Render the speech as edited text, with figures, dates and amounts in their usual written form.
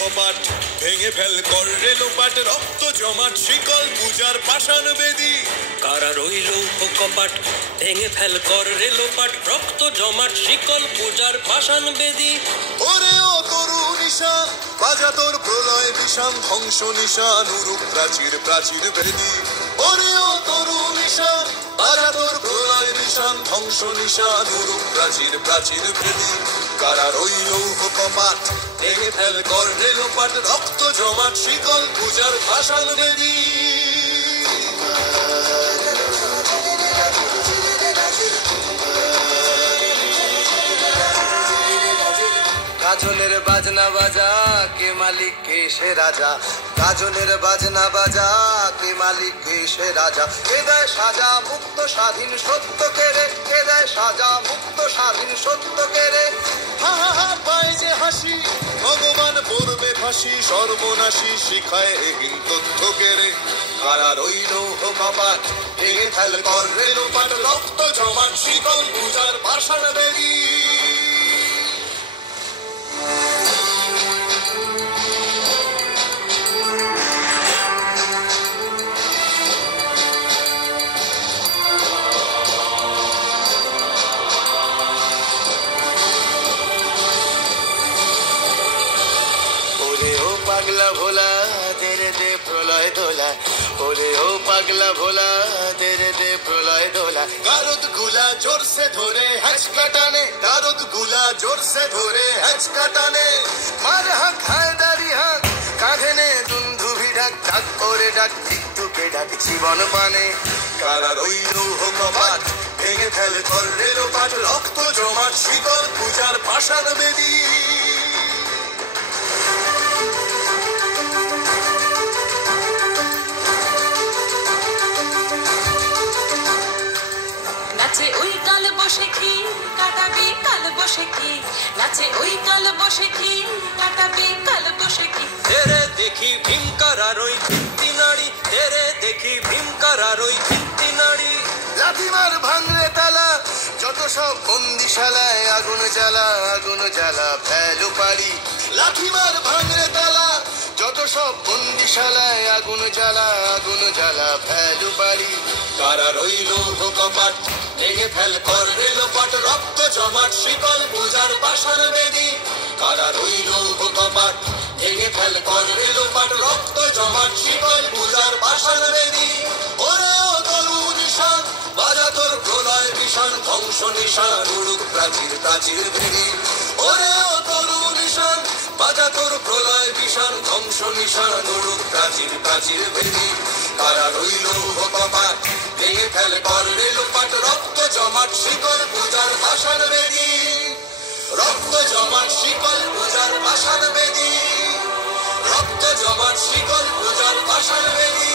কপাট ভেঙে ফেল কর রেলোপাট রক্ত জমাট শিকল পূজার পাষাণ বেদী কারা রইল কপাট ভেঙে ফেল কর রেলোপাট রক্ত জমাট শিকল পূজার পাষাণ বেদী ওরে ও তরু নিশান বাজা তোর প্রলয় বিষান ধ্বংস নিশান উরুপ প্রাচীর প্রাচীর বেদী ওরে ও তরু নিশান বাজা তোর প্রলয় নিশান ধ্বংস নিশান উরুপ প্রাচীর প্রাচীর বেদী কারা রইল কপাট ভেঙে ফেল কর রেলোপাট রক্ত জমাট শিকল পূজার পাষাণ বেদী গাজনের বাজনা বাজা কে মালিক কে সে রাজা গাজনের বাজনা বাজা কে মালিক কে সে রাজা কে দেয় সাজা মুক্ত স্বাধীন সত্য কেড়ে কে দেয় সাজা মুক্ত স্বাধীন সত্য কেড়ে হা হা হা পায় যে হাসি ভগবান পড়বে ফাঁসি সর্বনাশী শিখায় এহীন তথ্য কেড়ে কারা রইল কপাট ভেঙে ফেল কর রেলোপাট রক্ত জমাট শিকল পূজার পাষাণ বেদী পাগলা ভোলা তেরে দে প্রলয় দোলা ওরে ও পাগলা ভোলা তেরে দে প্রলয় দোলা গারদ গুলা জোর সে ধরে হ্যাচকা টানে গারদ গুলা জোর সে ধরে হ্যাচকা টানে মার হাক হায়দারি হাক কাঁধে নে দুন্ধুভি ডাক ডাক করে ডাক মৃত্যুকে ডাক জীবন মানে কারা রইল কপাট ভেঙে ফেল কর রেলোপাট রক্ত জমাট শিকল পূজার পাষাণ বেদী নাচে ওই কাল বসে কি কাটাবে কাল বসে কি নাচে ওই কাল বসে কি কাটাবে কাল বসে কি তেরে দেখি ভীমকারার ওই কীর্তি নারী তেরে দেখি ভীমকারার ওই কীর্তি নারী লাথিমার ভাঙলে তালা যত সব বন্দিশালায় আগুন জ্বালা ফেলো পারি লাথিমার ভাঙলে তালা যত সব বন্দিশালায় আগুন জ্বালা ফেলো পারি কারা রইল কপাট ভেঙে ফেল কর রেলোপাট রক্ত জমাট শিকল পূজার পাষাণ বেদী কারা রইল কপাট ভেঙে ফেল কর রেলোপাট রক্ত জমাট শিকল পূজার পাষাণ বেদী ওরে ও তরু নিশান বাজা তোর প্রলয় বিষান ধ্বংস নিশান উড়ুক প্রাচীর প্রাচীর বেদী ওরে ও তরু নিশান বাজা তোর প্রলয় বিষান ধ্বংস নিশান উড়ুক প্রাচীর প্রাচীর বেদী কারা রইল কপাট ভেঙে ফেল কর রেলোপাট রক্ত জমাট শিকল পূজার পাষাণ বেদী রক্ত জমাট শিকল পূজার পাষাণ বেদী রক্ত জমাট শিকল পূজার পাষাণ বেদী